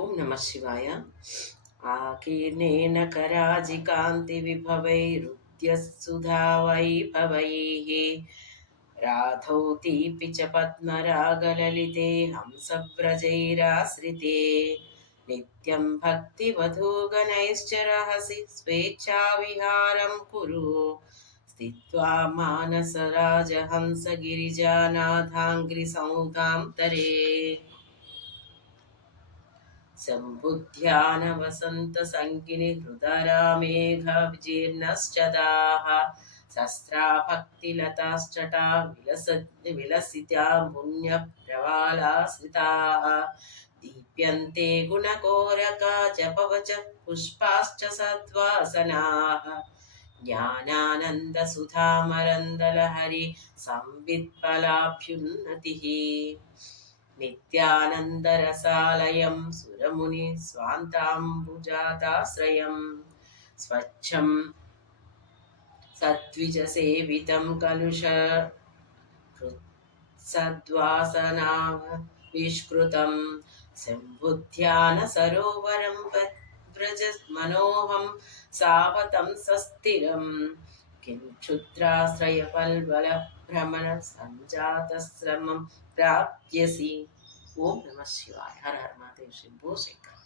ఓం నమ శివాయ. ఆకీర్ణేన कराजिकान्तिविभवैरुद्यत्सुधा वैभवैः राधौतीपि च पद्मरागललिते हंसव्रजैराश्रिते नित्यं भक्तिवधूगणैश्च रहसि स्वेच्छाविहारं कुरु स्थित्वा मानसराजहंसगिरिजानाथाङ्घ्रिसौधां तरे शम्भुध्यानवसन्तसङ्गिनि हृदरामेघविजीर्णश्च दाः शस्त्राभक्तिलताश्चटा विलसिताम्बुन्यप्रवालाश्रिताः दीप्यन्ते गुणकोरका जपवच पुष्पाश्च सद्वासनाः ज्ञानानन्दसुधामरन्दलहरि संवित्फलाभ्युन्नतिः नित्यानन्दरसालयं सुरमुनि स्वान्ताम्बुजाताश्रयं स्वच्छं सद्विजसेवितं कलुषकृत्सद्वासनाविष्कृतं शम्भुध्यानसरोवरं व्रज मनोहं सावतं सस्थिरं किं क्षुद्राश्रयपल्वलभ्रमण सञ्जातश्रमं प्राप्यसि. ఓం నమ శివాయ. హర హర మహాదేవ్. శంభో శంకర.